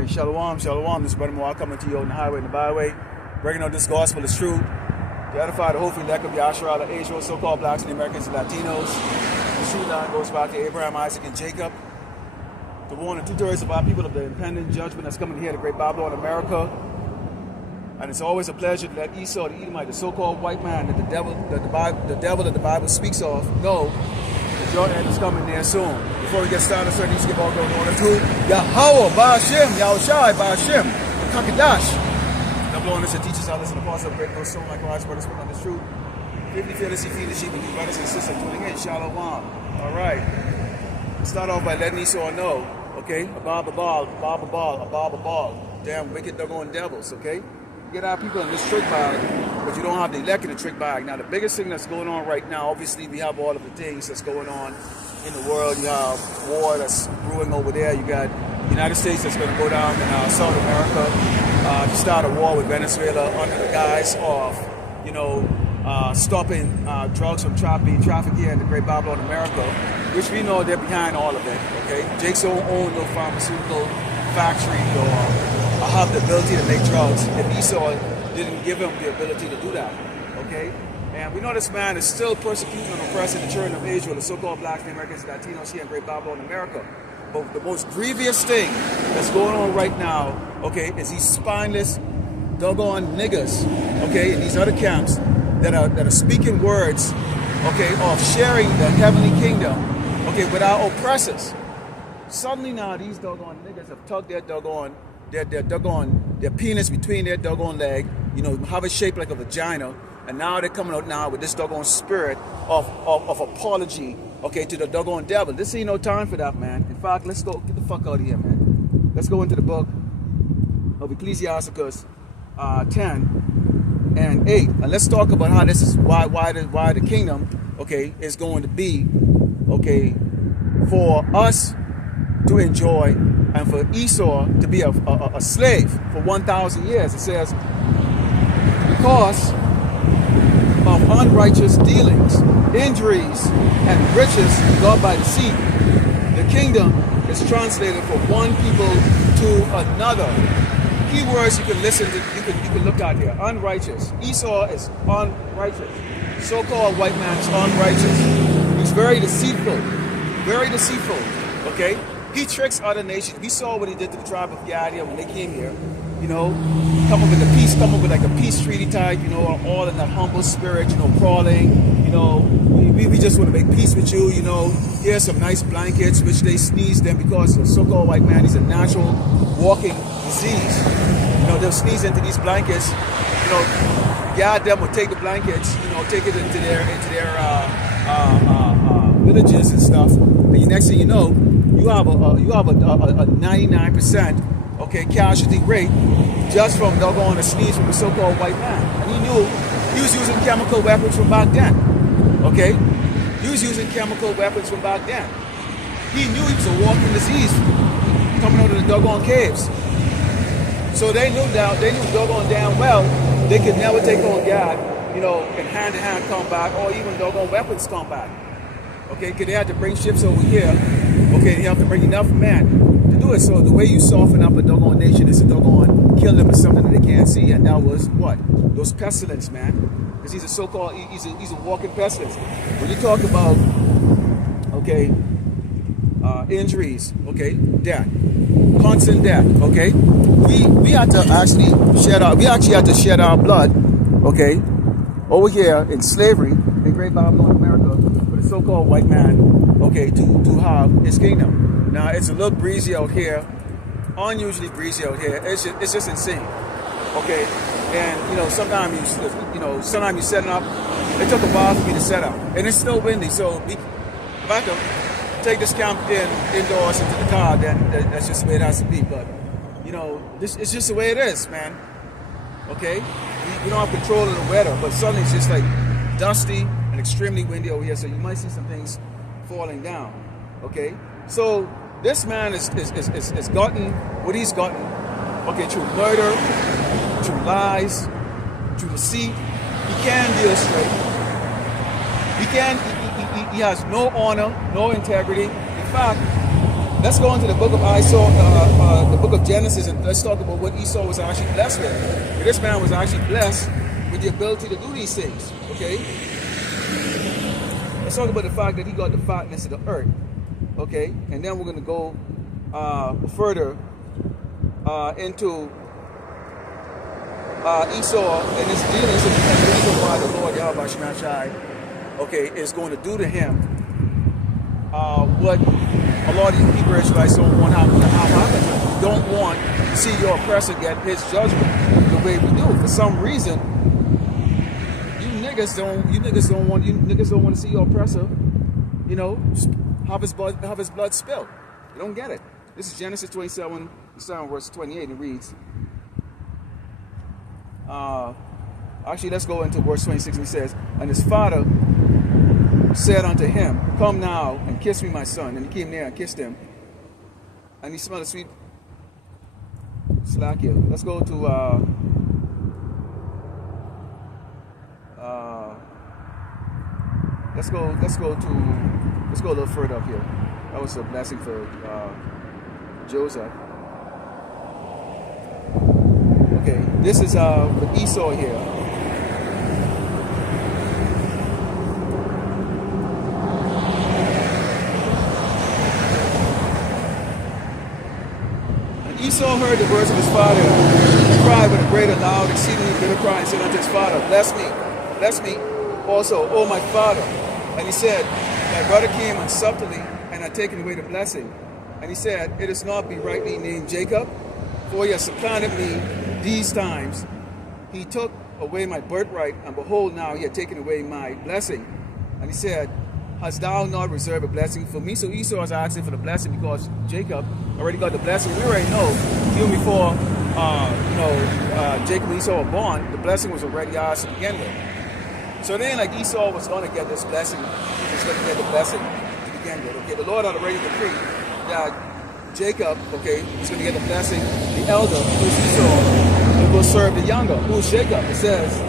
right, shalom, shalom. This is Brother Moa coming to you on the highway and the byway, bringing out this gospel is true. To edify the hopefully that could be Ashra, the Asian, so-called blacks and Americans and Latinos. The true line goes back to Abraham, Isaac, and Jacob. The 1 and 2/3 of our people of the impending judgment that's coming here, the great Babylon, America. And it's always a pleasure to let Esau, the Edomite, the so-called white man that the devil that the Bible speaks of, know that your end is coming there soon. Before we get started, sir, let's give all going on to Yahweh, Ba'ashem, Yahushai, Ba'ashem, Kakadash. Now blowing us and teachers out, listen to Paso, great no stone like wise brothers, on this truth. 50 fearlessly feed the sheep and you brothers and sisters tuning in. Shalom. All right. Start off by letting Esau know, okay? Abab, damn wicked doggone devils, okay? Get our people in this trick bag, but you don't have the elect in the trick bag. Now, the biggest thing that's going on right now, obviously, we have all of the things that's going on in the world. You have war that's brewing over there. You got the United States that's going to go down in South America to start a war with Venezuela under the guise of, stopping drugs from being trafficked here in the great Babylon, America, which we know they're behind all of it, okay? Jake's don't own no pharmaceutical factory or have the ability to make drugs if Esau didn't give him the ability to do that, okay? And we know this man is still persecuting and oppressing the children of Israel, the so-called blacks, the Americans, the Latinos here in Great Babylon, America. But the most grievous thing that's going on right now, okay, is these spineless, doggone niggers, okay, in these other camps that are speaking words, okay, of sharing the heavenly kingdom, okay, with our oppressors. Suddenly now these doggone niggers have tugged their doggone their penis between their doggone leg, have it shaped like a vagina, and now they're coming out now with this doggone spirit of apology, okay, to the doggone devil. This ain't no time for that, man. In fact, let's go get the fuck out of here, man. Let's go into the book of Ecclesiasticus 10 and 8, and let's talk about how this is why the kingdom, okay, is going to be, okay, for us to enjoy and for Esau to be a slave for 1,000 years. It says, because of unrighteous dealings, injuries, and riches got by deceit, the kingdom is translated from one people to another. Key words you can listen to, you can look at here. Unrighteous. Esau is unrighteous. So-called white man is unrighteous. He's very deceitful. Very deceitful. Okay? He tricks other nations. We saw what he did to the tribe of Gad when they came here. Come up with a peace, come up with like a peace treaty type, all in that humble spirit, crawling, we just want to make peace with you, here's some nice blankets, which they sneeze them because the so-called white man is a natural walking disease. They'll sneeze into these blankets, Gad them will take the blankets, take it into their villages and stuff. And the next thing you know, you have a 99% okay casualty rate just from doggone a sneeze from the so-called white man. And he knew he was using chemical weapons from back then. Okay? He was using chemical weapons from back then. He knew he was a walking disease coming out of the doggone caves. So they knew doggone damn well they could never take on God, in hand-to-hand combat or even doggone weapons combat. Okay, because they had to bring ships over here. Okay, you have to bring enough men to do it. So the way you soften up a doggone nation is to doggone kill them with something that they can't see. And that was what? Those pestilence, man. Because he's a so-called, he's a walking pestilence. When you talk about, okay, injuries, okay, death, constant death, okay, we had to actually shed our blood, okay, over here in slavery in Great Babylon, America, for the so-called white man, okay, to have his kingdom. Now it's a little breezy out here, unusually breezy out here. It's just insane, okay. And sometimes you set up. It took a while for me to set up, and it's still windy. So if I can take this camp indoors into the car, then that's just the way it has to be. But it's just the way it is, man. Okay, we don't have control of the weather, but suddenly it's just like dusty and extremely windy over here. So you might see some things falling down. Okay, so this man is gotten what he's gotten. Okay, through murder, through lies, through deceit. He can't deal straight. He has no honor, no integrity. In fact, let's go into the book of the book of Genesis, and let's talk about what Esau was actually blessed with. This man was actually blessed with the ability to do these things. Okay, let's talk about the fact that he got the fatness of the earth. Okay, and then we're going to go further into Esau and his dealings with the reason why the Lord Yahweh Shemashai, okay, is going to do to him what a lot of Hebrew Israelites don't want to happen. You don't want to see your oppressor get his judgment the way we do. For some reason, you niggas don't want to see your oppressor, you know, have his blood spilled. You don't get it. This is Genesis 27, verse 28, and it reads. Actually, let's go into verse 26, and it says, and his father said unto him, come now and kiss me, my son. And he came near and kissed him, and he smelled a sweet slack here. Let's go to let's go a little further up here. That was a blessing for Joseph. Okay, this is with Esau here. Esau heard the words of his father, and cried with a great and loud, exceedingly bitter cry, and said unto his father, bless me also, O my father. And he said, thy brother came unsubtly, and had taken away the blessing. And he said, it is not be rightly named Jacob, for he has supplanted me these times. He took away my birthright, and behold, now he had taken away my blessing. And he said, hast thou not reserved a blessing for me? So Esau is asking for the blessing because Jacob already got the blessing. We already know, even before Jacob and Esau were born, the blessing was already ours to begin with. So then, like, Esau was going to get this blessing. He was going to get the blessing to begin with. Okay, the Lord had already decreed that Jacob, okay, was going to get the blessing. The elder, who is Esau, will serve the younger, who is Jacob. It says,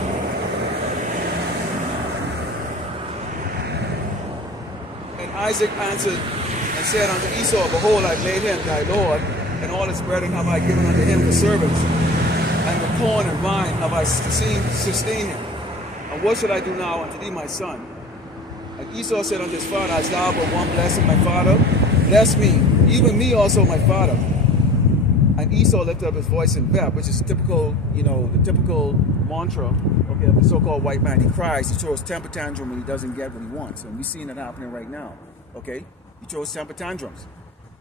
and Isaac answered and said unto Esau, behold, I have made him thy Lord, and all his brethren have I given unto him for servants, and the corn and wine have I sustained him. And what should I do now unto thee, my son? And Esau said unto his father, hast thou but one blessing, my father? Bless me, even me also, my father. And Esau lifted up his voice and wept, which is typical, you know, the typical mantra, okay, of the so-called white man. He cries, he throws temper tantrum when he doesn't get what he wants. And we're seeing that happening right now, okay? He throws temper tantrums.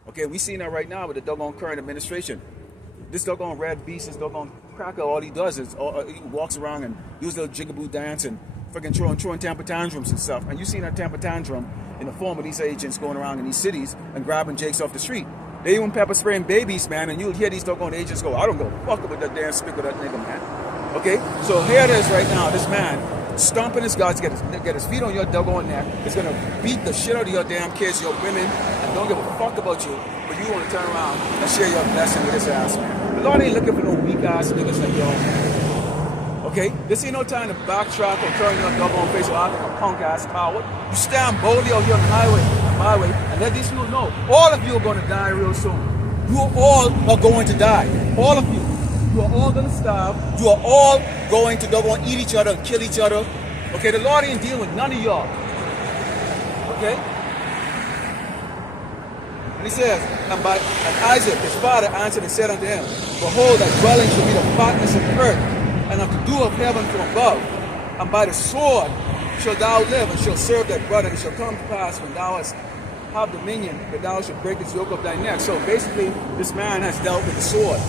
Okay, we're seeing that right now with the doggone current administration. This doggone red beast, this doggone cracker, all he does is he walks around and uses a little jigaboo dance and freaking throwing temper tantrums and stuff. And you seen that temper tantrum in the form of these agents going around in these cities and grabbing jakes off the street. They even pepper spraying babies, man, and you'll hear these doggone agents go, I don't go fuck with that damn spick of that nigga, man. Okay, so here it is right now, this man stomping his guts, get his feet on your doggone neck, is gonna beat the shit out of your damn kids, your women, and don't give a fuck about you, but you want to turn around and share your blessing with his ass, man. The Lord ain't looking for no weak ass niggas like y'all, man. Okay, this ain't no time to backtrack or turn your doggone face or act like a punk ass coward. You stand boldly out here on the highway, and let these people know, all of you are gonna die real soon. You all are going to die, all of you. You are all going to starve. You are all going to doggone eat each other and kill each other. Okay, the Lord ain't dealing with none of y'all. Okay? And he says, and Isaac, his father, answered and said unto him, behold, thy dwelling shall be the fatness of earth, and of the dew of heaven from above. And by the sword shalt thou live, and shalt serve thy brother. And it shall come to pass when thou hast have dominion, that thou shalt break his yoke of thy neck. So basically, this man has dealt with the sword.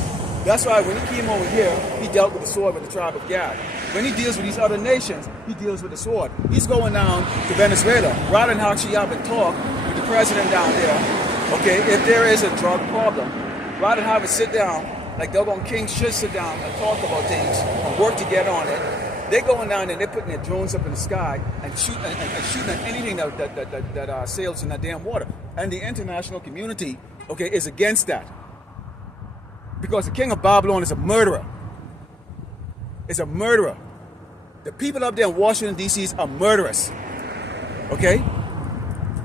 That's why when he came over here, he dealt with the sword with the tribe of Gad. When he deals with these other nations, he deals with the sword. He's going down to Venezuela. Rather than actually have a talk with the president down there, okay, if there is a drug problem, rather than have it sit down, like doggone kings should sit down and talk about things and work to get on it, they're going down there and they're putting their drones up in the sky and shooting at anything that sails in that damn water. And the international community, okay, is against that. Because the king of Babylon is a murderer. Is a murderer. The people up there in Washington, D.C. are murderers. Okay?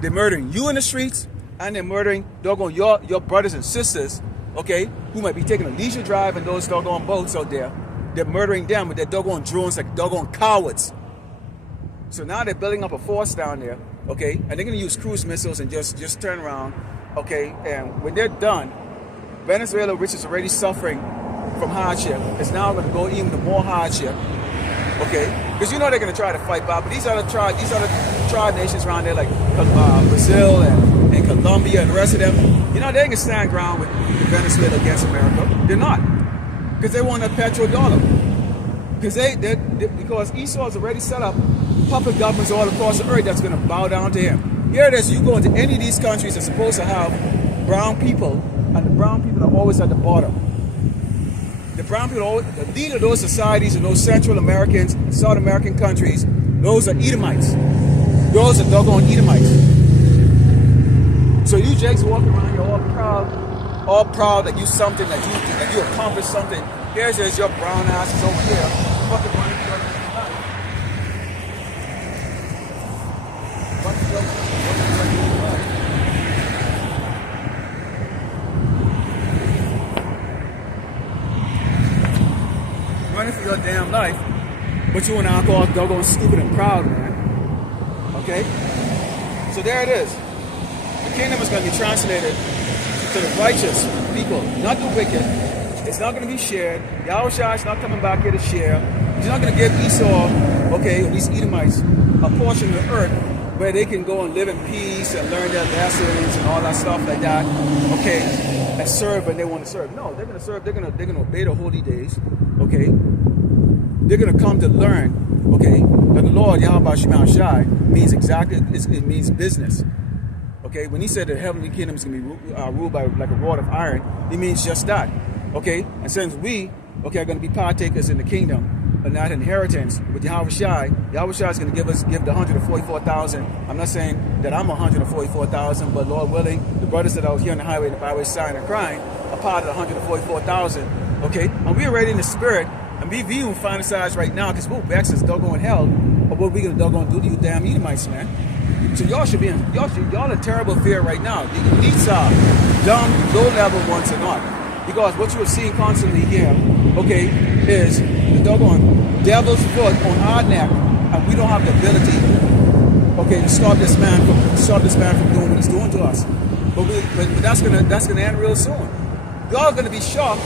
They're murdering you in the streets. and they're murdering doggone your brothers and sisters, okay, who might be taking a leisure drive in those doggone boats out there. They're murdering them with their doggone drones like doggone cowards. So now they're building up a force down there, okay, and they're going to use cruise missiles and just turn around, okay, and when they're done, Venezuela, which is already suffering from hardship, is now going to go even to more hardship, okay, because you know they're going to try to fight back, but these other tribe nations around there like Brazil and Colombia and the rest of them, you know, they ain't going to stand ground with Venezuela against America. They're not, because they want a petrodollar. Because Esau has already set up puppet governments all across the earth that's going to bow down to him. Here it is, you go into any of these countries that's supposed to have brown people, and the brown people are always at the bottom. The brown people, the leader of those societies in those Central Americans and South American countries, those are Edomites. Those are doggone Edomites. So you jakes walking around, you're all proud that you something, that you accomplished something. Here's your brown asses over here, fucking running for your life. Running for your damn life, but you and I call doggone stupid and proud, man. Okay? So there it is. The kingdom is going to be translated to the righteous people, not the wicked. It's not going to be shared. Yahushua is not coming back here to share. He's not going to give Esau, okay, or these Edomites, a portion of the earth where they can go and live in peace and learn their lessons and all that stuff like that, okay, and serve when they want to serve. No, they're going to serve. They're going to obey the holy days, okay. They're going to come to learn, okay, that the Lord Yahweh Shema Shai means exactly, it means business. Okay, when he said the heavenly kingdom is going to be ruled by like a rod of iron, it means just that. Okay, and since we, okay, are going to be partakers in the kingdom, but not inheritance with Yahweh Shai, Yahweh Shai is going to give the 144,000. I'm not saying that I'm 144,000, but Lord willing, the brothers that I was here on the highway, the byway, sighing and crying, are part of the 144,000. Okay, and we're already in the spirit, and we even fantasize right now because we're back since doggone hell, of what we going to doggone do to you damn Edomites, man. So y'all should be y'all in terrible fear right now. These are dumb, low-level ones or not. Because what you are seeing constantly here, okay, is the doggone devil's foot on our neck, and we don't have the ability, okay, to stop this man from doing what he's doing to us. But that's gonna end real soon. Y'all gonna be shocked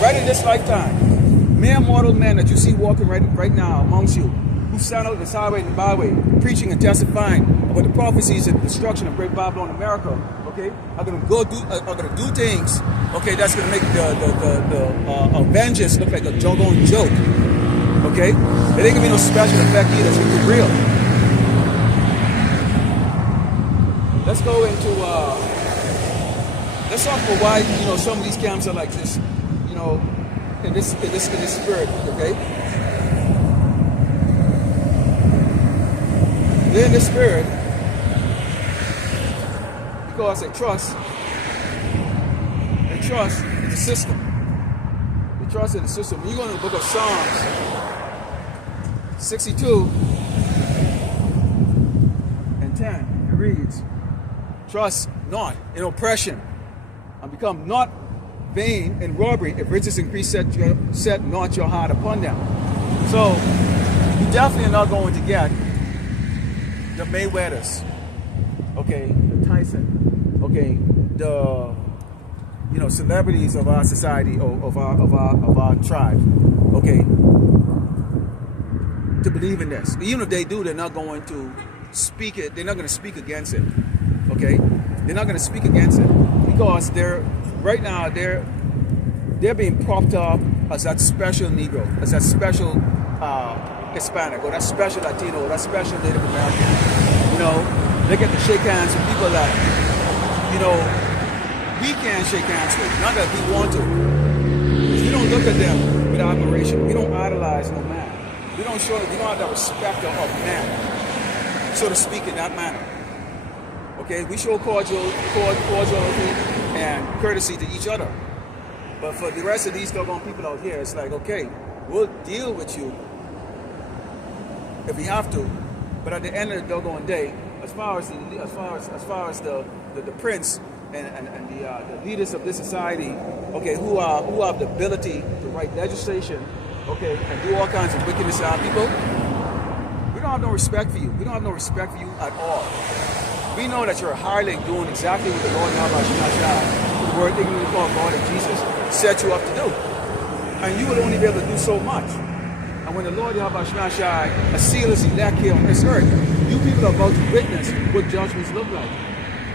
right in this lifetime. Mere mortal men that you see walking right now amongst you, who stand out this highway and byway, preaching and testifying about the prophecies and destruction of Great Babylon, America, okay, are gonna do things, okay, that's gonna make the Avengers look like a doggone joke, okay? It ain't gonna be no special effect either. It's gonna be real. Let's go into let's talk about why some of these camps are like this, in this spirit, okay? They're in the spirit because they trust in the system. They trust in the system. When you go in the book of Psalms 62 and 10, it reads, "Trust not in oppression, and become not vain in robbery. If riches increase, set not your heart upon them." So you definitely are not going to get the Mayweathers, okay, the Tyson, okay, the celebrities of our society, of our tribe, okay, to believe in this. Even if they do, they're not going to speak it. They're not going to speak against it, okay. They're not going to speak against it because right now they're being propped up as that special Negro, as that special Hispanic, or that special Latino, or that special Native American. They get to shake hands with people that, we can't shake hands with, not that we want to. We don't look at them with admiration. We don't idolize no man. We don't have that respect of man, so to speak, in that manner. Okay, we show cordiality and courtesy to each other. But for the rest of these doggone people out here, it's like, okay, we'll deal with you if we have to. But at the end of the doggone day, as the prince and the leaders of this society, okay, who have the ability to write legislation, okay, and do all kinds of wickedness on people, we don't have no respect for you. We don't have no respect for you at all. We know that you're a hireling doing exactly what the Lord Yahweh, the word ignorantly called God and Jesus, set you up to do. And you will only be able to do so much. And when the Lord Yahweh a seal his elect here on this earth, you people are about to witness what judgments look like.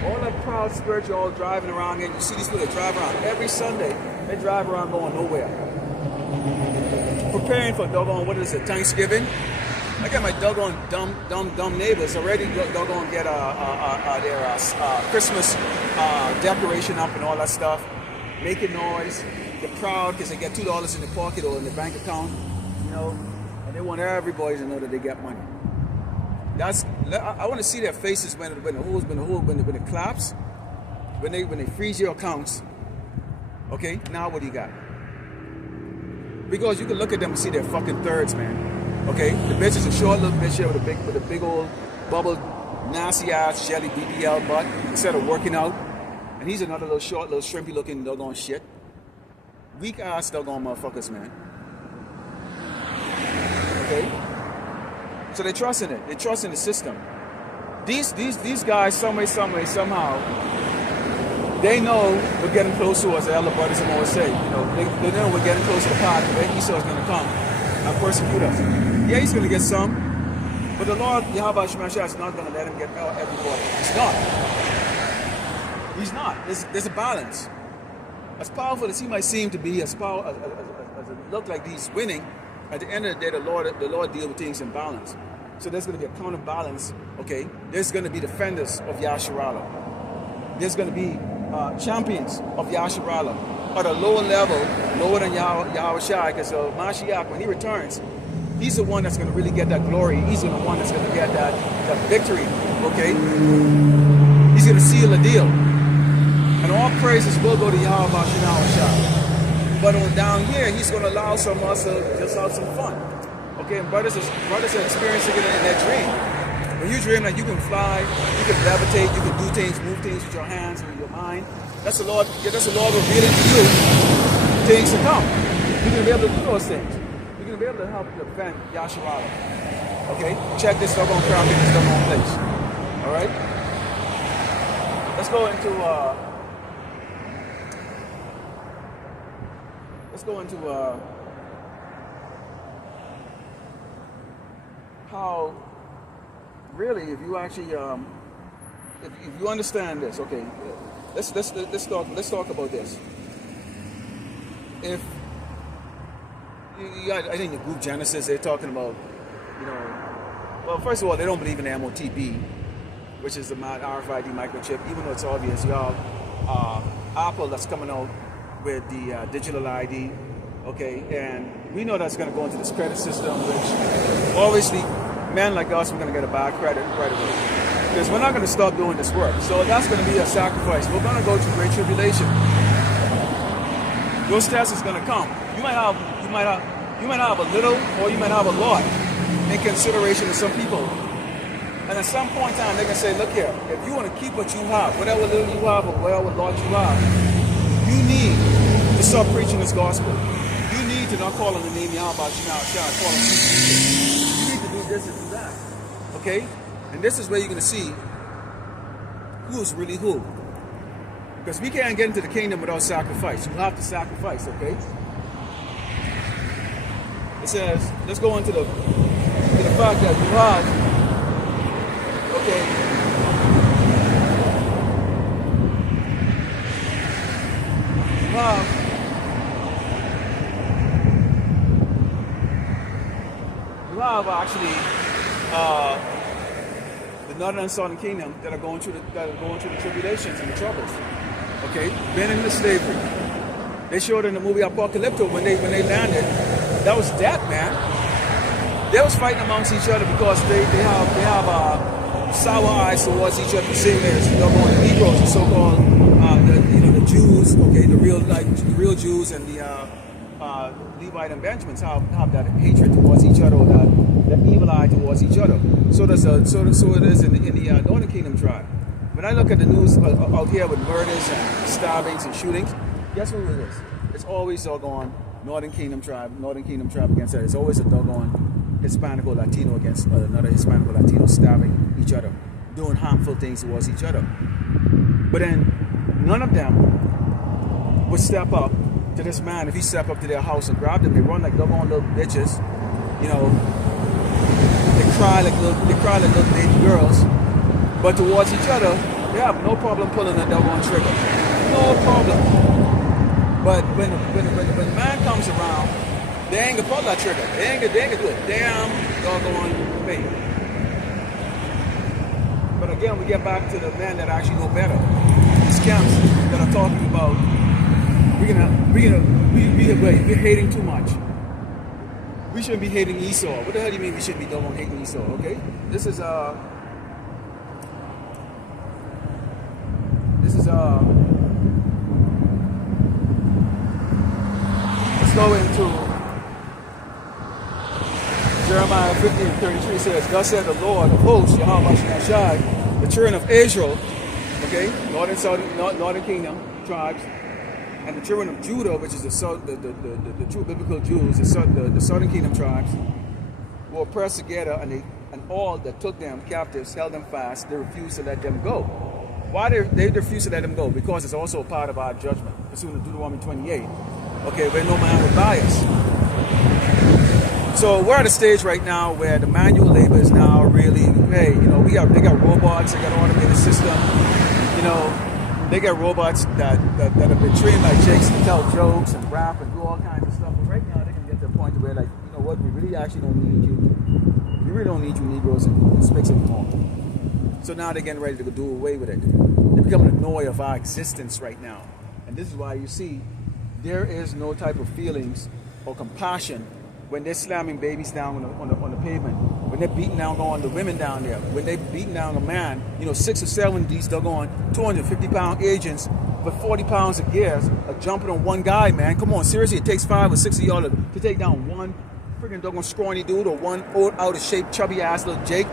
All that proud spirit you're all driving around in, you see these people that drive around every Sunday, they drive around going nowhere. Preparing for doggone, what is it, Thanksgiving? I got my doggone dumb neighbors already doggone get their Christmas decoration up and all that stuff, making noise. They're proud because they get $2 in their pocket or in their bank account, you know, and they want everybody to know that they get money. I want to see their faces when it claps, when they freeze your accounts. Okay, now what do you got? Because you can look at them and see their fucking thirds, man. Okay, the bitch is a short little bitch here with a big old bubble, nasty ass jelly BBL butt instead of working out, and he's another little short, little shrimpy looking doggone shit. Weak ass doggone motherfuckers, man. Okay. So they trust in it. They trust in the system. These guys, somehow, they know we're getting close to, as the elder brothers always say. You know, they know we're getting close to the pot where Esau is going to come and persecute us. Yeah, he's going to get some, but the Lord Yahweh Shemashah is not going to let him get everybody. He's not. He's not. There's a balance. As powerful as he might seem to be, as it look like he's winning, at the end of the day, the Lord deals with things in balance. So there's going to be a counterbalance, okay? There's going to be defenders of Yasharallah. There's going to be champions of Yasharallah at a lower level, lower than Yahweh Shai, because Mashiach, when he returns, he's the one that's going to really get that glory. He's the one that's going to get that victory, okay? He's going to seal the deal. And all praises will go to Yahweh Shai. But on down here, he's going to allow some of us to just have some fun. Okay, and brothers are experiencing it in their dream. When you dream that you can fly, you can levitate, you can do things, move things with your hands and with your mind, that's the Lord revealing to you things to come. You're going to be able to do those things. You're going to be able to help defend Yasharallah. Okay, check this doggone crowd, get this doggone place. All right? Let's go into how really, if you actually if you understand this, okay, let's talk about this. If you got, I think the group Genesis, they're talking about, you know, well, first of all, they don't believe in the MOTB, which is the RFID microchip, even though it's obvious. You have Apple that's coming out with the digital ID, okay, and we know that's going to go into this credit system, which obviously men like us, we're going to get a bad credit right away, because we're not going to stop doing this work. So that's going to be a sacrifice. We're going to go through great tribulation. Those tests is going to come. You might have a little, or you might have a lot in consideration of some people. And at some point in time, they're going to say, look here, if you want to keep what you have, whatever little you have or whatever lot you have, you need to start preaching this gospel. You need to not call on the name Yahweh, call on Jesus. You need to do this and do that. Okay? And this is where you're going to see who's really who. Because we can't get into the kingdom without sacrifice. You have to sacrifice, okay? It says, let's go into the fact that you have, okay, you have actually the northern and southern kingdom that are going through the tribulations and the troubles. Okay, been into slavery. They showed in the movie Apocalypto when they landed, that was death, man. They was fighting amongst each other because they have sour eyes towards each other, the same as the Negroes, the so-called the Jews, okay, the real Jews and Levite and Benjamins have that hatred towards each other, or that evil eye towards each other. So it is in the Northern Kingdom tribe. When I look at the news out here with murders and stabbings and shootings, guess who it is? It's always doggone Northern Kingdom tribe against that. It's always a doggone Hispanic or Latino against another Hispanic or Latino, stabbing each other, doing harmful things towards each other. But then none of them would step up to this man. If he step up to their house and grab them, they run like doggone little bitches. You know, they cry like little baby girls. But towards each other, they have no problem pulling a doggone trigger. No problem. But when the man comes around, they ain't gonna pull that trigger. They ain't gonna do a damn doggone thing. But again, we get back to the men that actually know better. These camps that are talking about we're hating too much. We shouldn't be hating Esau. What the hell do you mean we shouldn't be doggone hating Esau? Okay, this is let's go into Jeremiah 15:33 says, "Thus said the Lord of hosts, Yahweh Shai, the children of Israel," okay, northern kingdom tribes, and the children of Judah, which is the true biblical Jews, the southern kingdom tribes, were oppressed together, and all that took them captives held them fast. They refused to let them go. Why they refused to let them go? Because it's also a part of our judgment, pursuant to Deuteronomy 28. Okay, where no man will buy us. So we're at a stage right now where the manual labor is now really, hey, you know, they got robots, they got automated system, you know, they got robots that have been trained by jakes to tell jokes and rap and do all kinds of stuff. But right now they can get to the point where, like, you know what, we really actually don't need you. We really don't need you Negroes in this space anymore. So now they're getting ready to do away with it. They're becoming a noise of our existence right now. And this is why you see there is no type of feelings or compassion when they're slamming babies down on the pavement, when they're beating down on the women down there, when they're beating down a man, you know, 6 or 7 of these doggone 250-pound agents with 40 pounds of gears are jumping on one guy, man. Come on, seriously, it takes 5 or 6 of y'all to take down one freaking doggone scrawny dude or one old out of shape chubby ass little Jake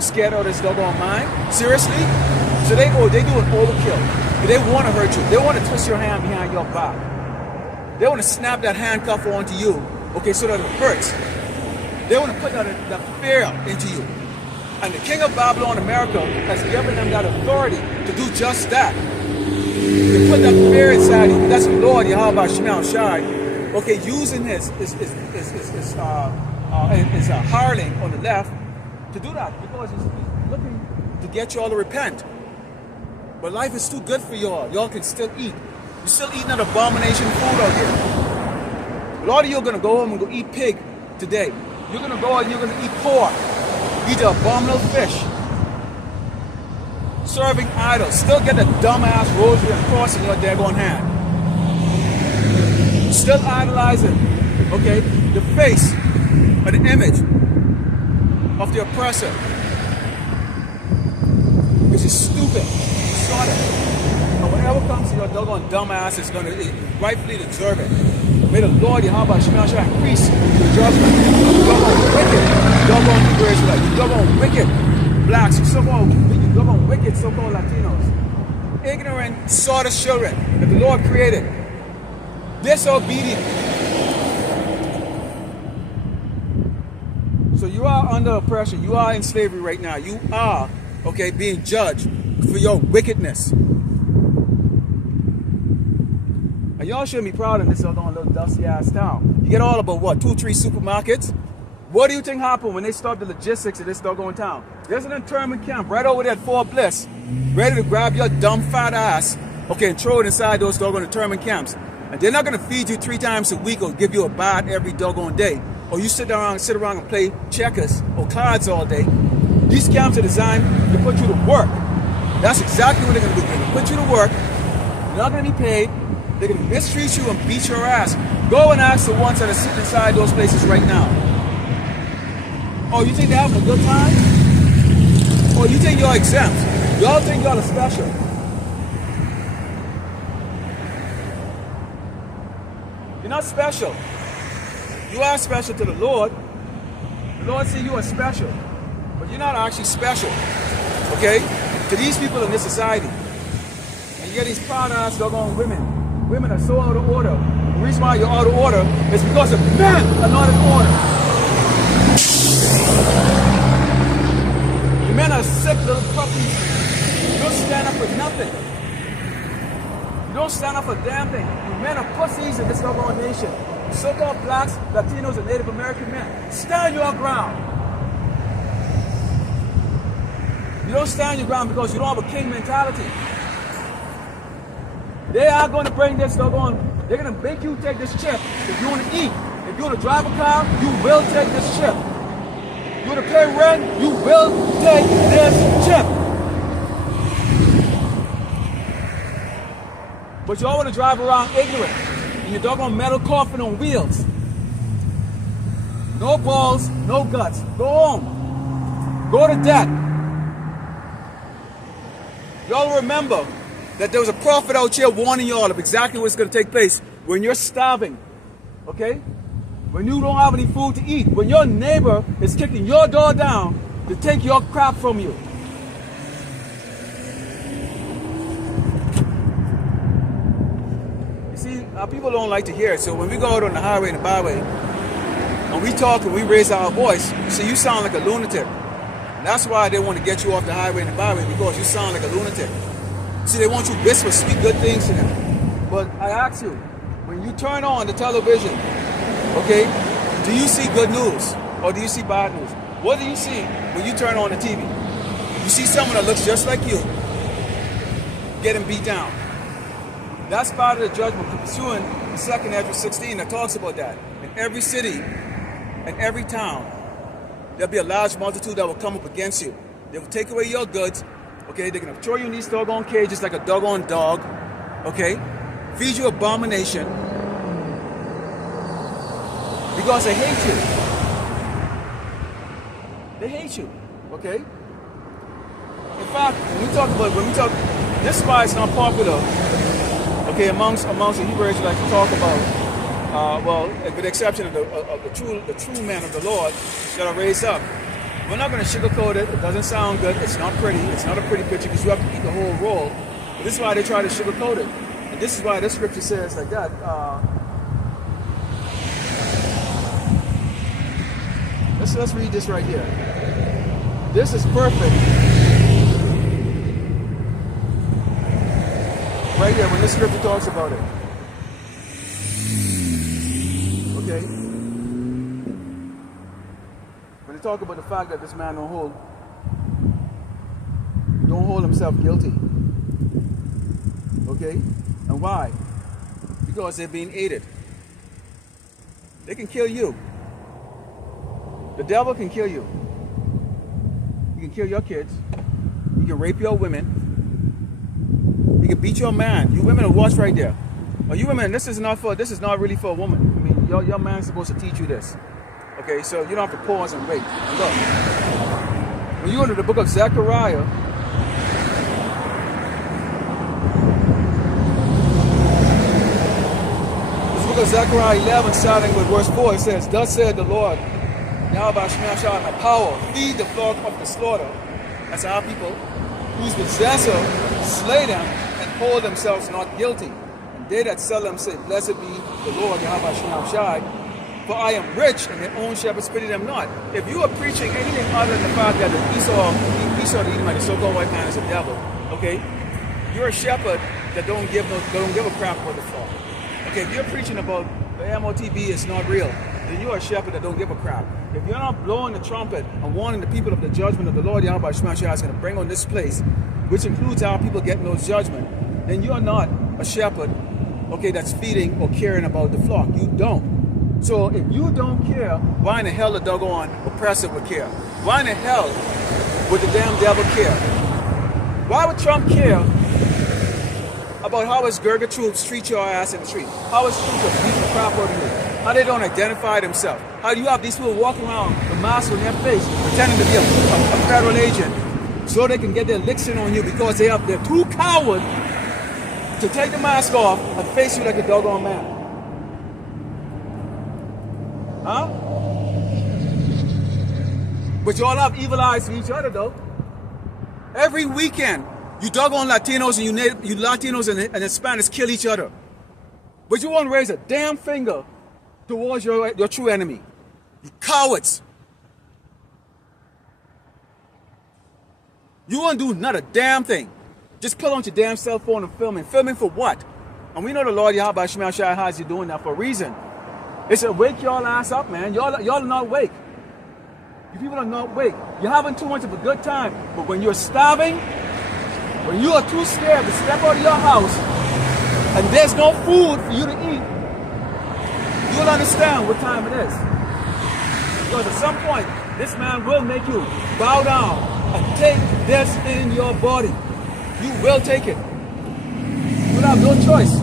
scared out of his doggone mind. Seriously? So they do an overkill. They want to hurt you. They want to twist your hand behind your back. They want to snap that handcuff onto you, okay, so that it hurts. They want to put that fear into you. And the king of Babylon, America, has given them that authority to do just that. To put that fear inside you. That's the Lord, Yahweh Shai, okay, using his hireling on the left to do that, because he's looking to get y'all to repent. But life is too good for y'all. Y'all can still eat. You're still eating that abomination food out here. A lot of you are going to go home and go eat pig today. You're going to go and you're going to eat pork. Eat the abominable fish. Serving idols. Still get the dumbass rosary and cross in your daggone hand. Still idolizing, okay, the face or the image of the oppressor. Because you're stupid. You saw that. And whatever comes to your doggone dumbass is going to rightfully deserve it. May the Lord Yahweh shall increase the judgment. You doggone wicked, doggone Hebrew Israelites. You doggone wicked blacks. You doggone wicked so-called Latinos. Ignorant, sawdust children that the Lord created. Disobedient. So you are under oppression. You are in slavery right now. You are, okay, being judged for your wickedness. And y'all shouldn't be proud of this little dusty ass town. You get all about what, 2, 3 supermarkets? What do you think happened when they stopped the logistics of this doggone town? There's an internment camp right over there at Fort Bliss, ready to grab your dumb fat ass, okay, and throw it inside those doggone internment camps. And they're not gonna feed you 3 times a week or give you a bath every doggone day. Or you sit around and play checkers or cards all day. These camps are designed to put you to work. That's exactly what they're gonna do. They're gonna put you to work. You're not gonna be paid. They're gonna mistreat you and beat your ass. Go and ask the ones that are sitting inside those places right now. Oh, you think they're having a good time? Oh, you think you're exempt? Y'all think y'all are special? You're not special. You are special to the Lord. The Lord said you are special. But you're not actually special. Okay? To these people in this society. And you get these proud-ass doggone women. Women are so out of order. The reason why you're out of order is because the men are not in order. The men are sick little puppies. You don't stand up for nothing. You don't stand up for damn thing. You men are pussies in this doggone nation. So-called blacks, Latinos, and Native American men. Stand your ground. You don't stand your ground because you don't have a king mentality. They are going to bring this doggone, they're going to make you take this chip if you want to eat. If you want to drive a car, you will take this chip. You want to pay rent, you will take this chip. But y'all want to drive around ignorant in your doggone metal coffin on wheels. No balls, no guts. Go home. Go to debt. Y'all remember that there was a prophet out here warning y'all of exactly what's going to take place when you're starving. Okay? When you don't have any food to eat. When your neighbor is kicking your door down to take your crap from you. People don't like to hear it, so when we go out on the highway and the byway, and we talk and we raise our voice, you sound like a lunatic. And that's why they want to get you off the highway and the byway, because you sound like a lunatic. See, they want you to whisper, speak good things to them. But I ask you, when you turn on the television, okay, do you see good news or do you see bad news? What do you see when you turn on the TV? You see someone that looks just like you getting beat down. That's part of the judgment for pursuing the 2nd Ezra 16 that talks about that. In every city and every town, there'll be a large multitude that will come up against you. They will take away your goods. Okay, they're going to throw you in these doggone cages like a doggone dog. Okay, feed you abomination. Because they hate you. They hate you. Okay? In fact, this is why it's not popular. Okay, amongst the Hebrew Israelites to talk about, well, with the exception of the true men of the Lord that are raised up. We're not going to sugarcoat it. It doesn't sound good. It's not pretty. It's not a pretty picture because you have to eat the whole roll. But this is why they try to sugarcoat it. And this is why this scripture says like that. Let's read this right here. This is perfect. Right here, when this scripture talks about it. Okay? When they talk about the fact that this man don't hold himself guilty. Okay? And why? Because they're being aided. They can kill you. The devil can kill you. He can kill your kids. He can rape your women. You can beat your man. You women will watch right there. Or you women, this is not really for a woman. I mean, your man's supposed to teach you this. Okay, so you don't have to pause and wait. And look. When you go to the book of Zechariah, this book of Zechariah 11, starting with verse 4, it says, "Thus said the Lord, Yahweh Shemashah, my power, feed the flock of the slaughter." That's our people. "Whose possessor slay them and hold themselves not guilty. And they that sell them say, Blessed be the Lord, Yahweh Shemashah, for I am rich, and their own shepherds pity them not." If you are preaching anything other than the fact that Esau the Edomite, the so-called white man, is a devil, okay, you're a shepherd that don't give a crap about the flock. Okay, if you're preaching about the MOTB is not real, then you're a shepherd that don't give a crap. If you're not blowing the trumpet and warning the people of the judgment of the Lord Yahweh Shemashah is going to bring on this place, which includes our people getting those judgment, then you're not a shepherd, okay, that's feeding or caring about the flock. You don't. So if you don't care, why in the hell the doggone oppressor would care? Why in the hell would the damn devil care? Why would Trump care about how his Gurga troops treat your ass in the street? How his troops are beating the crap out of you? How they don't identify themselves? How do you have these people walking around with masks on their face, pretending to be a federal agent, so they can get their licks in on you because they're too coward to take the mask off and face you like a doggone man? Huh? But you all have evil eyes to each other, though. Every weekend, you doggone Latinos and you Latinos and Hispanics kill each other. But you won't raise a damn finger towards your true enemy. You cowards. You won't do not a damn thing. Just pull on your damn cell phone and film. And filming for what? And we know the Lord Yahweh Shema Shai has you doing that for a reason. It's to wake y'all ass up, man. Y'all are not awake. You people are not awake. You're having too much of a good time. But when you're starving, when you are too scared to step out of your house, and there's no food for you to eat, you'll understand what time it is. Because at some point, this man will make you bow down and take this in your body. You will take it. You will have no choice.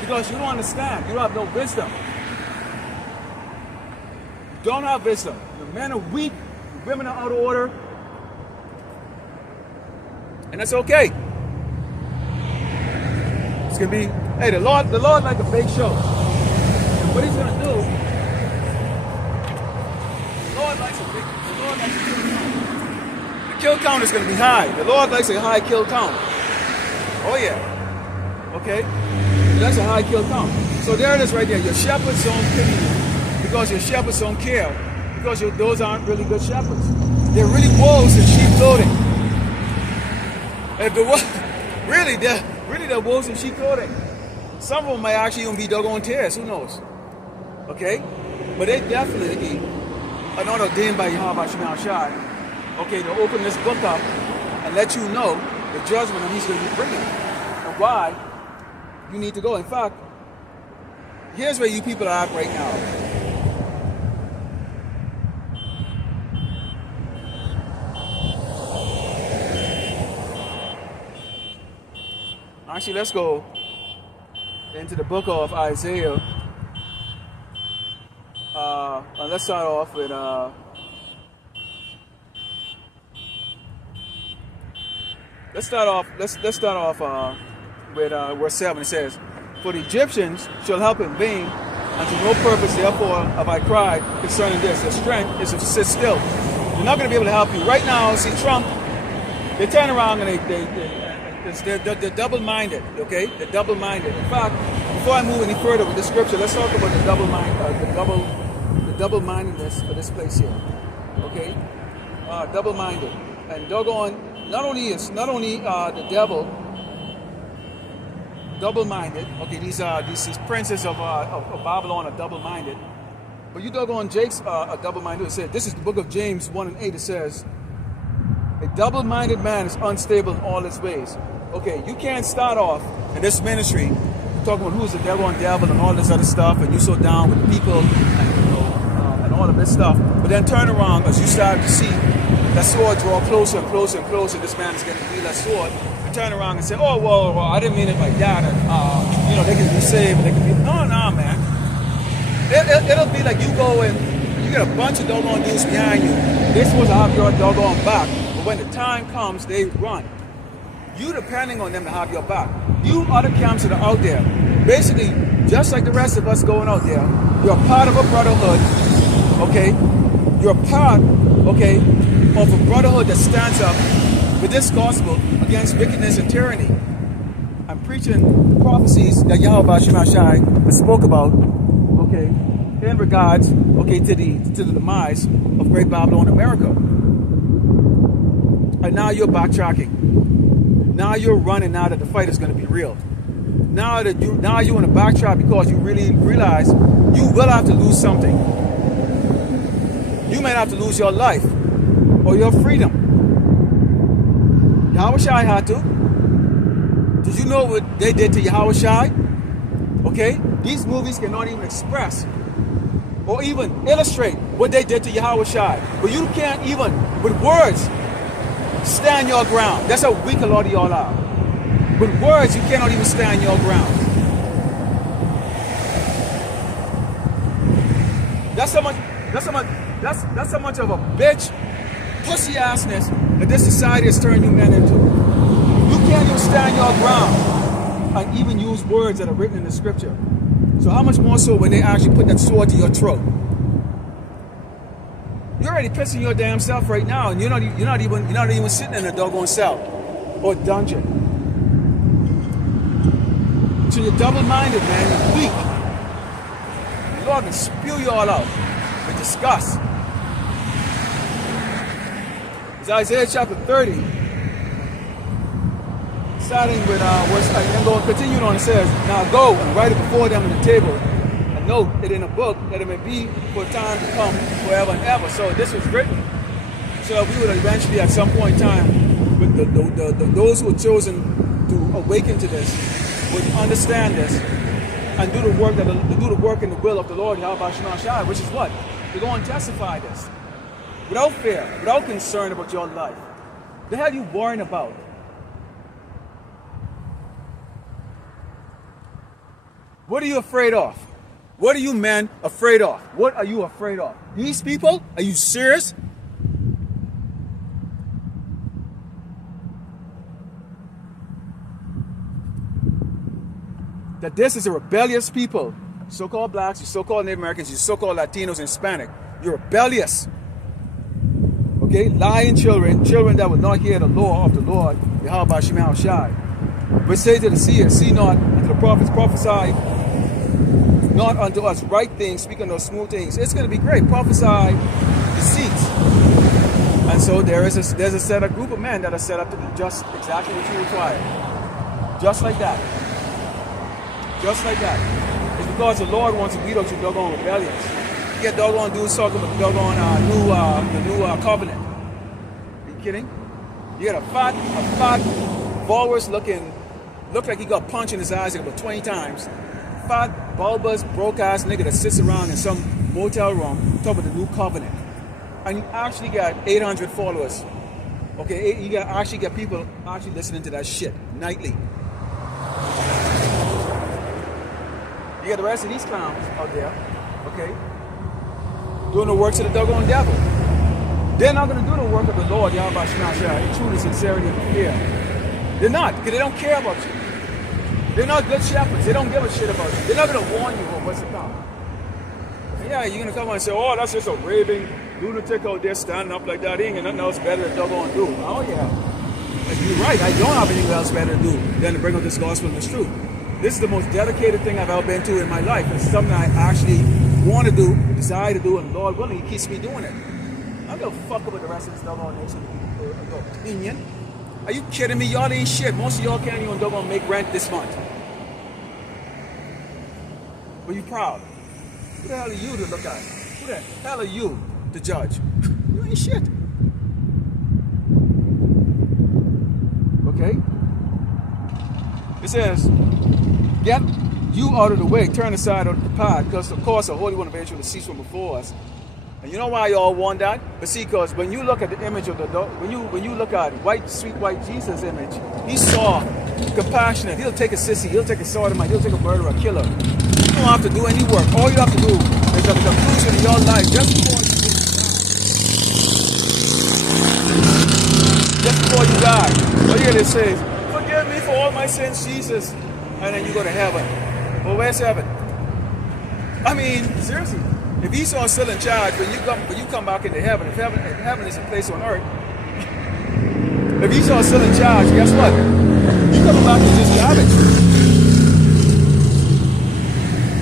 Because you don't understand. You don't have no wisdom. You don't have wisdom. Your men are weak. Your women are out of order. And that's okay. It's going to be, hey, the Lord like a big show. And what he's going to do, the Lord likes a kill count. The kill count is going to be high. The Lord likes a high kill count. Oh, yeah. Okay? That's a high kill count. So there it is right there. Your shepherds don't pity you because your shepherds don't care. Because those aren't really good shepherds. They're really wolves in sheep clothing. If the really, they're wolves in sheep clothing. Some of them might actually even be doggone tears. Who knows? Okay? But they definitely are not ordained by Yahweh Shema Shai. Okay, to open this book up and let you know the judgment that he's going to be bringing and why you need to go. In fact, here's where you people are at right now. Actually, let's go into the book of Isaiah. And let's start off with let's start off with verse 7. It says, "For the Egyptians shall help in vain, and to no purpose therefore have I cried concerning this. Their strength is to sit still." They're not going to be able to help you. Right now, see Trump, they turn around and they're double-minded, okay? They're double-minded. In fact, before I move any further with the scripture, let's talk about the double-mindedness for this place here, okay? Double-minded, and doggone. Not only the devil double-minded. Okay, these princes of Babylon are double-minded. But you doggone Jake's are double-minded. It said, this is the book of James 1:8. It says, a double-minded man is unstable in all his ways. Okay, you can't start off in this ministry talking about who's the devil and all this other stuff, and you so down with the people and all of this stuff. But then turn around as you start to see that sword draw closer and closer and closer. This man is getting to be that sword. And turn around and say, oh, well, I didn't mean it like that. And, they can be saved. They can be, no, man. It'll be like you go and you get a bunch of doggone dudes behind you. They're supposed to have your doggone back. But when the time comes, they run. You depending on them to have your back. You other camps that are out there, basically, just like the rest of us going out there, you're part of a brotherhood, okay? You're part, okay, of a brotherhood that stands up with this gospel against wickedness and tyranny. I'm preaching the prophecies that Yahweh Shema Shai spoke about, okay, in regards, okay, to the demise of Great Babylon America. And now you're backtracking. Now you're running now that the fight is going to be real. Now you want to backtrack because you really realize you will have to lose something. You may have to lose your life or your freedom. Yahweh Shai had to. Did you know what they did to Yahweh Shai? Okay? These movies cannot even express or even illustrate what they did to Yahweh Shai. But you can't even, with words, stand your ground. That's how weak a lot of y'all are. With words, you cannot even stand your ground. That's how much of a bitch, pussy assness that this society has turned you men into. You can't even stand your ground. and even use words that are written in the scripture. So how much more so when they actually put that sword to your throat? You're already pissing your damn self right now, and you're not even sitting in a doggone cell or dungeon. So you're double-minded, man. You're weak. The Lord can spew you all out with disgust. It's Isaiah chapter 30, starting with verse, and going continuing on. It says, "Now go and write it before them on the table, and note it in a book, that it may be for time to come, forever and ever." So this was written so we would eventually, at some point in time, with those who were chosen to awaken to this, would understand this and do the work in the will of the Lord, Yahweh Shema Shai, which is what? To go and testify this. Without fear, without concern about your life. The hell are you worrying about? What are you afraid of? What are you men afraid of? What are you afraid of? These people? Are you serious? That this is a rebellious people. So-called blacks, you so-called Native Americans, you so-called Latinos and Hispanic. You're rebellious. Okay? Lying children that will not hear the law of the Lord, Yahweh Shema Shai. But say to the seers, see not, and to the prophets, prophesy not unto us right things, speak unto us smooth things. It's going to be great. Prophesy deceits. And so there's a set of group of men that are set up to do just exactly what you require. Just like that. Just like that. It's because the Lord wants to beat out your doggone rebellions. You get doggone dudes talking about the doggone new covenant. Are you kidding? You get a fat, bulbous looking, look like he got punched in his eyes like about 20 times. Fat, bulbous, broke-ass nigga that sits around in some motel room talking about the new covenant. And you actually got 800 followers. Okay, you actually got people actually listening to that shit nightly. You got the rest of these clowns out there, okay, doing the works of the doggone devil. They're not going to do the work of the Lord, Yahweh Shema Shai, in truth and sincerity and fear. They're not, because they don't care about you. They're not good shepherds. They don't give a shit about you. They're not going to warn you of what's to come. And yeah, you're going to come and say, oh, that's just a raving lunatic out there standing up like that. He ain't got nothing else better to doggone do. Oh, yeah. And you're right. I don't have anything else better to do than to bring out this gospel and this truth. This is the most dedicated thing I've ever been to in my life. It's something I actually want to do, desire to do, and Lord willing, He keeps me doing it. I don't give a fuck about the rest of this doggone nation opinion. Are you kidding me? Y'all ain't shit. Most of y'all can't even doggone make rent this month. But you proud. Who the hell are you to look at? Who the hell are you to judge? You ain't shit. Okay? It says, get you out of the way, turn aside of the path, because of course the Holy One of Israel will cease from before us. And you know why y'all want that? But see, because when you look at the image of the when you look at sweet white Jesus image, He's soft, compassionate. He'll take a sissy, He'll take a sodomite, He'll take a murderer, a killer. You don't have to do any work. All you have to do is the conclusion of your life just before you die. All you gotta say is, forgive me for all my sins, Jesus. And then you go to heaven. Well, where's heaven? I mean, seriously. If Esau's still in charge, when you come back into heaven, if heaven is a place on earth, if Esau's still in charge, guess what? You coming back to just garbage.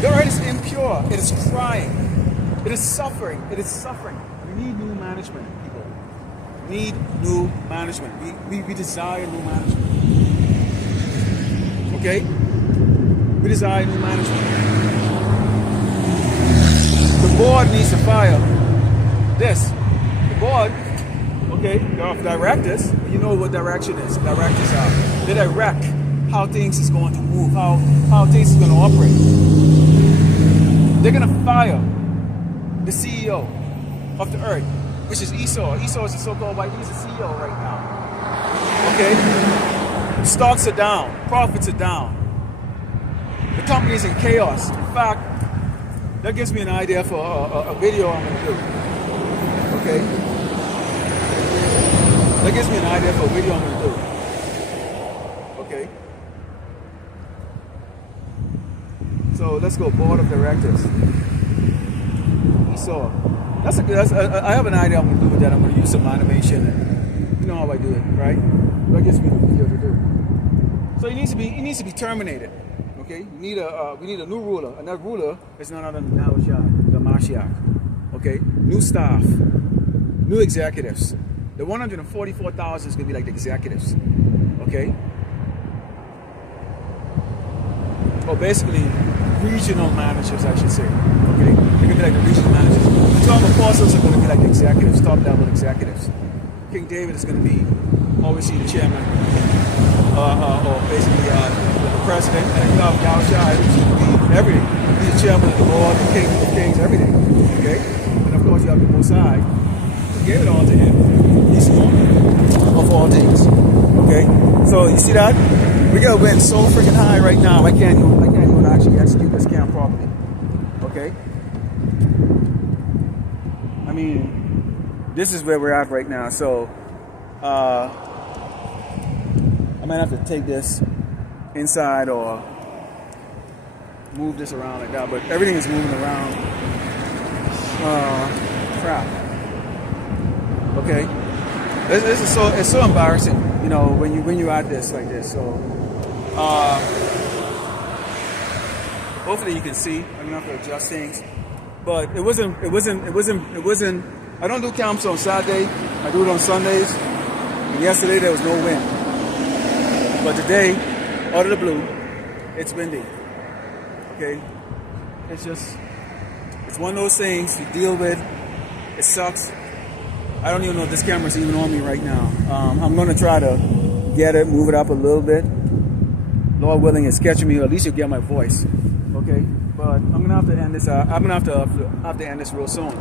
The earth is impure. It is crying. It is suffering. It is suffering. We need new management, people. We need new management. We desire new management. Okay? We desire new management. The board needs to fire this. The board, okay, they're of directors. You know what direction is. Directors are. They direct how things is going to move, how things is going to operate. They're going to fire the CEO of the earth, which is Esau. Esau is the so-called white. He's the CEO right now. Okay? Stocks are down. Profits are down. The company is in chaos. In fact, that gives me an idea for a video I'm going to do. Okay? That gives me an idea for a video I'm going to do. Okay? So let's go board of directors. So that's a good. I have an idea I'm going to do with that. I'm going to use some animation, and you know how I do it, right? That gives me the video to do. So he needs to be terminated. Okay, we need a new ruler, and that ruler is none other than the Mashiach. Okay, new staff, new executives. The 144,000 is going to be like the executives. Okay, or basically regional managers, I should say. Okay, they're going to be like the regional managers. The 12 apostles are going to be like the executives, top level executives. King David is going to be obviously the chairman, or basically the president, and you have Yahushua, who's going to be everything. He's the chairman of the Lord, the King of Kings, everything. Okay, and of course you have the Most High, who gave it all to him. He's the owner of all things. Okay, so you see that? We got to win so freaking high right now. I can't even actually execute this camp properly. Okay, I mean, this is where we're at right now. So I might have to take this inside or move this around like that, but everything is moving around. Crap. Okay, this is it's so embarrassing, you know, when you add this like this. So hopefully you can see. I'm gonna have to adjust things, but it wasn't. I don't do camps on Saturday. I do it on Sundays. And yesterday there was no wind, but today, out of the blue, it's windy. Okay, it's one of those things you deal with. It sucks. I don't even know if this camera's even on me right now. I'm gonna try to get it, move it up a little bit. Lord willing, it's catching me, or at least you'll get my voice. Okay, but I'm gonna have to end this. I'm gonna have to end this real soon.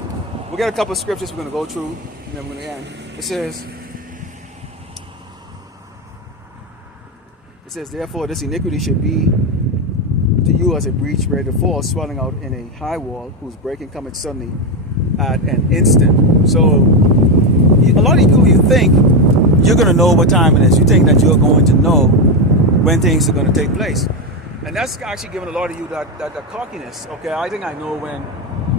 We got a couple of scriptures we're gonna go through, and then we're gonna end. It says, therefore, this iniquity should be to you as a breach ready to fall, swelling out in a high wall, whose breaking cometh suddenly at an instant. So, a lot of people, you think you're gonna know what time it is. You think that you're going to know when things are gonna take place. And that's actually giving a lot of you that cockiness. Okay, I think I know when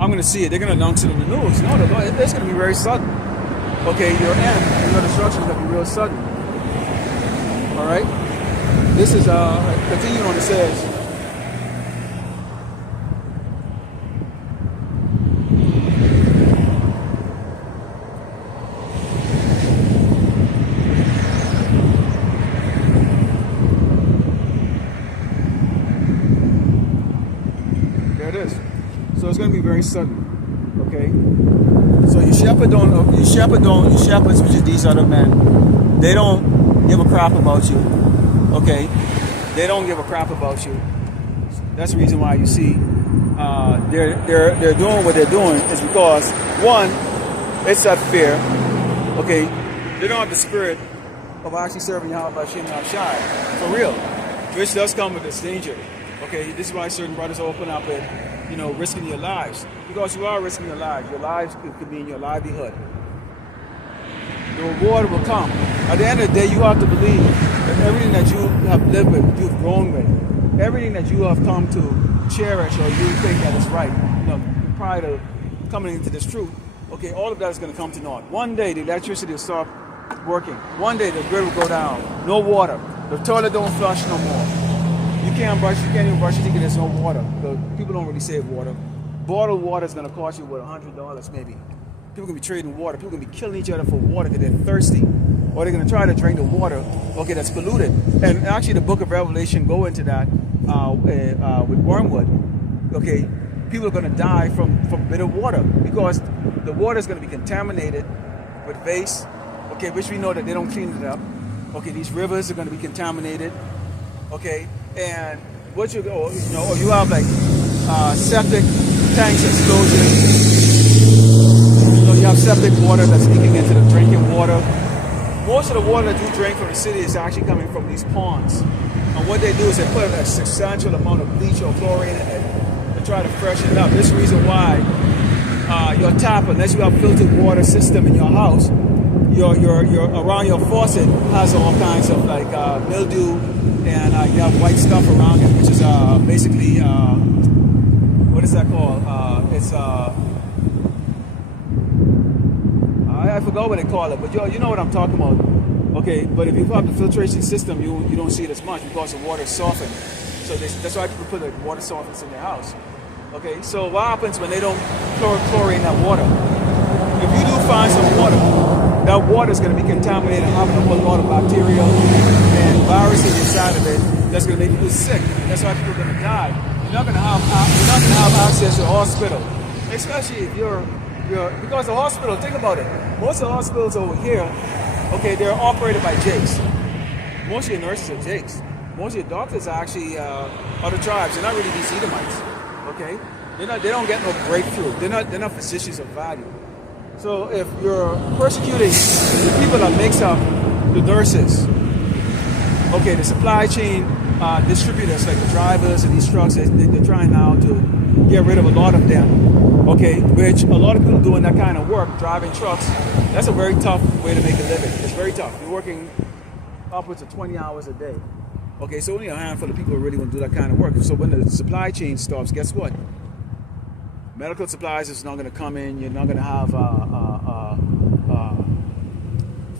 I'm going to see it. They're going to announce it on the news. No, it's going to be very sudden. Okay, your end, your destruction is going to be real sudden. All right? This is, continuing on, it says, so it's going to be very sudden, okay? So your shepherds, which is these other men, they don't give a crap about you, okay? They don't give a crap about you. That's the reason why you see they're doing what they're doing is because, one, it's that fear, okay? They don't have the spirit of actually serving Yahweh Hashem Shai, for real, which does come with this danger, okay? This is why certain brothers open up and, you know, risking your lives, because you are risking your lives. Your lives could be in your livelihood. The reward will come. At the end of the day, you have to believe that everything that you have lived with, you've grown with, everything that you have come to cherish or you think that is right, you know, prior to coming into this truth, okay, all of that is going to come to naught. One day, the electricity will stop working. One day, the grid will go down. No water. The toilet don't flush no more. You can't even brush your teeth, there's no water. People don't really save water. Bottled water is going to cost you, what, $100 maybe. People can be trading water. People can be killing each other for water because they're thirsty. Or they're going to try to drink the water, okay, that's polluted. And actually the book of Revelation go into that with wormwood. Okay, people are going to die from bitter water because the water is going to be contaminated with vase, okay, which we know that they don't clean it up. Okay, these rivers are going to be contaminated. Okay, and what you go, you know, or you have like septic tanks explosions. You know, you have septic water that's leaking into the drinking water. Most of the water that you drink from the city is actually coming from these ponds. And what they do is they put a substantial amount of bleach or chlorine in it to try to freshen it up. This is the reason why your tap, unless you have filtered water system in your house, your around your faucet has all kinds of like mildew, and you have white stuff around it, which is basically what is that called? I forgot what they call it, but you know what I'm talking about. Okay, but if you have the filtration system, you don't see it as much because the water is softened. So that's why people put the water softeners in their house. Okay, so what happens when they don't chlorine that water? If you do find some water, that water is going to be contaminated, having a whole lot of bacteria and viruses inside of it. That's going to make people sick. That's why people are going to die. You're not going to have access to a hospital, especially if you're because the hospital. Think about it. Most of the hospitals over here, okay, they're operated by Jakes. Most of your nurses are Jakes. Most of your doctors are actually other tribes. They're not really these Edomites. Okay, they don't get no breakthrough. They're not physicians of value. So if you're persecuting the people that makes up the nurses, okay, the supply chain distributors like the drivers of these trucks, they're trying now to get rid of a lot of them. Okay, which a lot of people doing that kind of work, driving trucks, that's a very tough way to make a living. It's very tough. You're working upwards of 20 hours a day. Okay, so only a handful of people really want to do that kind of work. So when the supply chain stops, guess what? Medical supplies is not going to come in. You're not going to have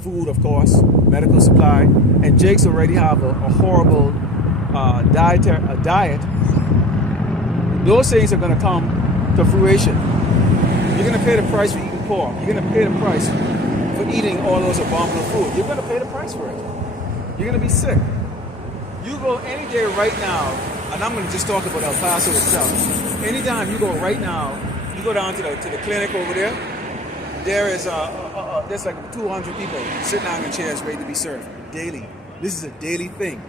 food, of course, medical supply. And Jakes already have a horrible diet. Those things are going to come to fruition. You're going to pay the price for eating pork. You're going to pay the price for eating all those abominable food. You're going to pay the price for it. You're going to be sick. You go any day right now, and I'm going to just talk about El Paso itself. Anytime you go right now, you go down to the clinic over there, there is there's like 200 people sitting down in chairs ready to be served daily. This is a daily thing.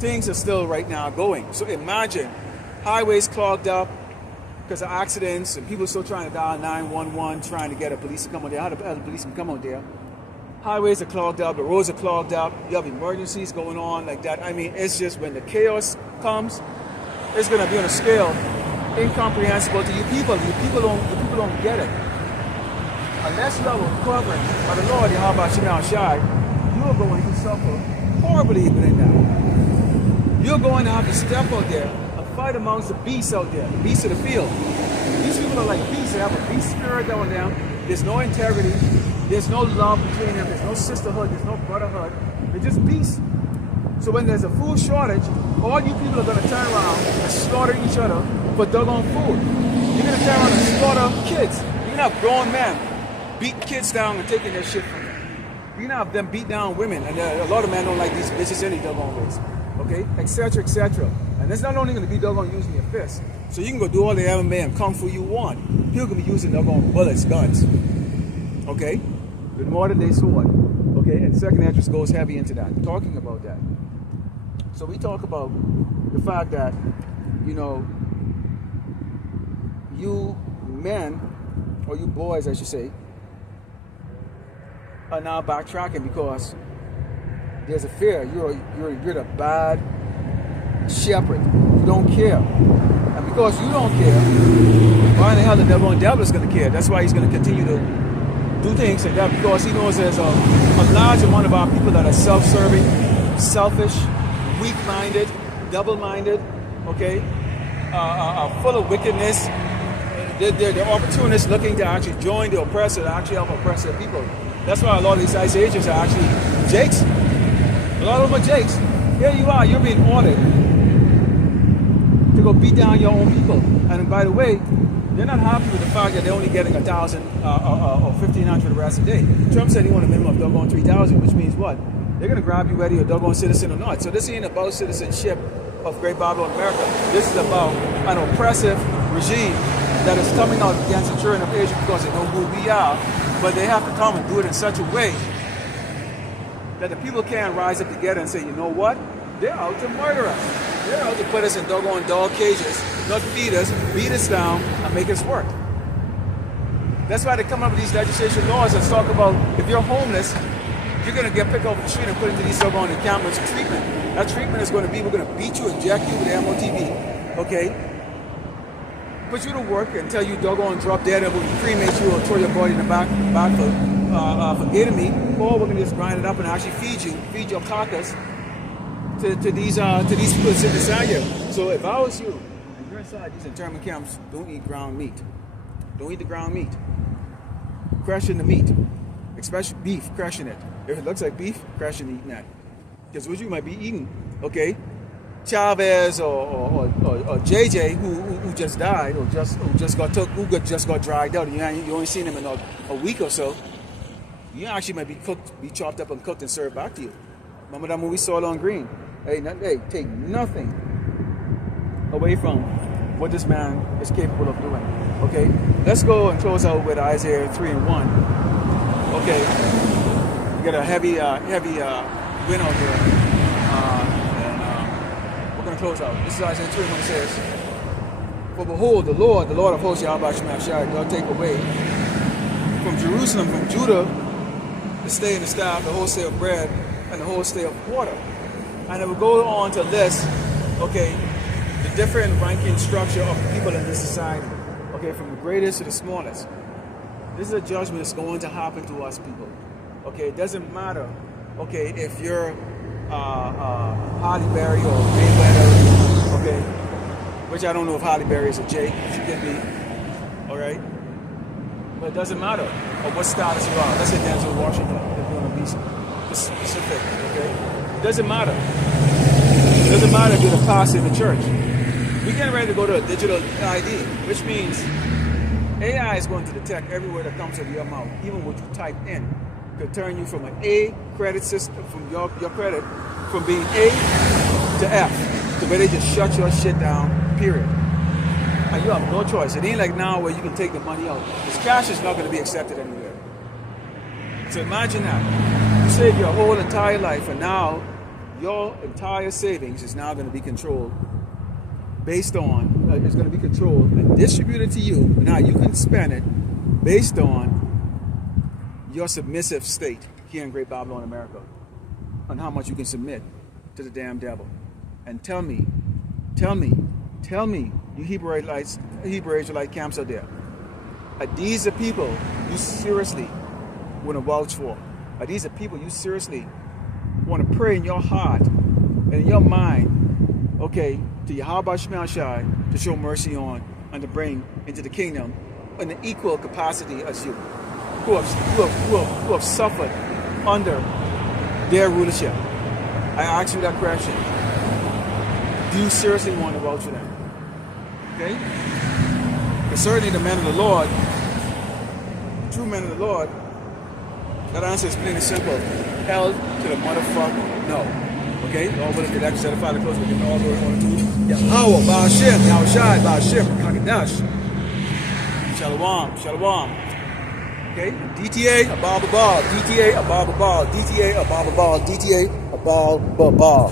Things are still right now going. So imagine highways clogged up because of accidents and people still trying to dial 911, trying to get a police to come out there. How the police can come out there? Highways are clogged up, the roads are clogged up, you have emergencies going on like that. I mean, it's just when the chaos comes, it's going to be on a scale incomprehensible to you people. You people don't get it. Unless you have a covering by the Lord, Yahweh Shema Shai, you are going to suffer horribly within that. You're going to have to step out there and fight amongst the beasts out there, the beasts of the field. These people are like beasts. They have a beast spirit down them. There's no integrity. There's no love between them. There's no sisterhood. There's no brotherhood. They're just beasts. So when there's a food shortage, all you people are going to turn around and slaughter each other for doggone food. You're going to turn around and slaughter kids. You're going to have grown men beating kids down and taking their shit from them. You're going to have them beat down women. And a lot of men don't like these bitches any doggone ways. Okay? Etc. Etc. And it's not only going to be doggone using your fists. So you can go do all the MMA and Kung Fu you want. People can be using doggone bullets, guns. Okay? With more than they sword. Okay? And second entrance goes heavy into that. Talking about that. So we talk about the fact that, you know, you men, or you boys I should say, are now backtracking because there's a fear. You're the bad shepherd. You don't care. And because you don't care, why in the hell the devil is going to care? That's why he's going to continue to do things like that, because he knows there's a large amount of our people that are self-serving, selfish, weak-minded, double-minded, okay, full of wickedness. They're opportunists looking to actually join the oppressor, to actually help oppress their people. That's why a lot of these ICE agents are actually Jakes. A lot of them are Jakes. Here you are, you're being ordered to go beat down your own people. And by the way, they're not happy with the fact that they're only getting 1,000 or 1,500 arrests a day. Trump said he wanted a minimum of doggone 3,000, which means what? They're going to grab you whether you're a doggone citizen or not. So this ain't about citizenship of Great Babylon America. This is about an oppressive regime that is coming out against the children of Israel because they know who we are, but they have to come and do it in such a way that the people can't rise up together and say, you know what? They're out to murder us. They're out to put us in doggone dog cages, not feed us, beat us down, and make us work. That's why they come up with these legislation laws that talk about if you're homeless, you're going to get picked up the street and put into these doggone encampments of treatment. That treatment is going to be, we're going to beat you, inject you with MOTV, okay? Put you to work until you doggone drop dead, and we'll cremate you or throw your body in the back for gator meat, or we're going to just grind it up and actually feed your carcass to these people sitting inside you. So if I was you, and you're inside these internment camps, don't eat ground meat. Don't eat the ground meat. Crushing the meat, especially beef, crushing it. If it looks like beef, crushing eating that. Because what you might be eating, okay? Chavez or JJ who just died or just got dried out, and you only seen him in a week or so. You actually might be chopped up and cooked and served back to you. Remember that movie Soil on Green? Hey, take nothing away from what this man is capable of doing. Okay, let's go and close out with Isaiah 3 and 1. Okay, we got a heavy wind out here, and we're gonna close out. This is Isaiah 3 and 1. It says, "For behold, the Lord of hosts, Yahweh Shemashai, doth take away from Jerusalem, from Judah, the stay and the staff, the whole stay of bread, and the whole stay of water." And it will go on to list, okay, the different ranking structure of people in this society. Okay, from the greatest to the smallest. This is a judgment that's going to happen to us people. Okay, it doesn't matter, okay, if you're Holly Berry or Mayweather, okay, which I don't know if Holly Berry is a J, she could be, alright? But it doesn't matter of what status you are. Let's say Denzel Washington, if you want to be specific, okay? It doesn't matter. It doesn't matter if you're the pastor in the church. We're getting ready to go to a digital ID, which means AI is going to detect every word that comes out of your mouth, even what you type in. Could turn you from an A credit system, from your credit, from being A to F, to where they just shut your shit down, period. And you have no choice. It ain't like now where you can take the money out. Because cash is not going to be accepted anywhere. So imagine that. You save your whole entire life, and now your entire savings is now going to be controlled based on, it's going to be controlled and distributed to you. Now you can spend it based on your submissive state here in Great Babylon, America, on how much you can submit to the damn devil. And tell me, you Hebrew Israelite camps out there, are these the people you seriously want to vouch for? Are these the people you seriously want to pray in your heart and in your mind, okay, to Yahweh Shemashai to show mercy on and to bring into the kingdom in an equal capacity as you, who have suffered under their rulership? I ask you that question. Do you seriously want to vouch for them? Okay? But certainly the men of the Lord, the true men of the Lord, that answer is plain and simple. Hell to the motherfucker, no. Okay? All with the next set of Father close with him, all the way on to Yahweh, Ba'ashem, Yahushai, Ba'ashem, Kakadash. Shalom. Okay? DTA, above ball. DTA, above ball. DTA, above ball. DTA, above ball.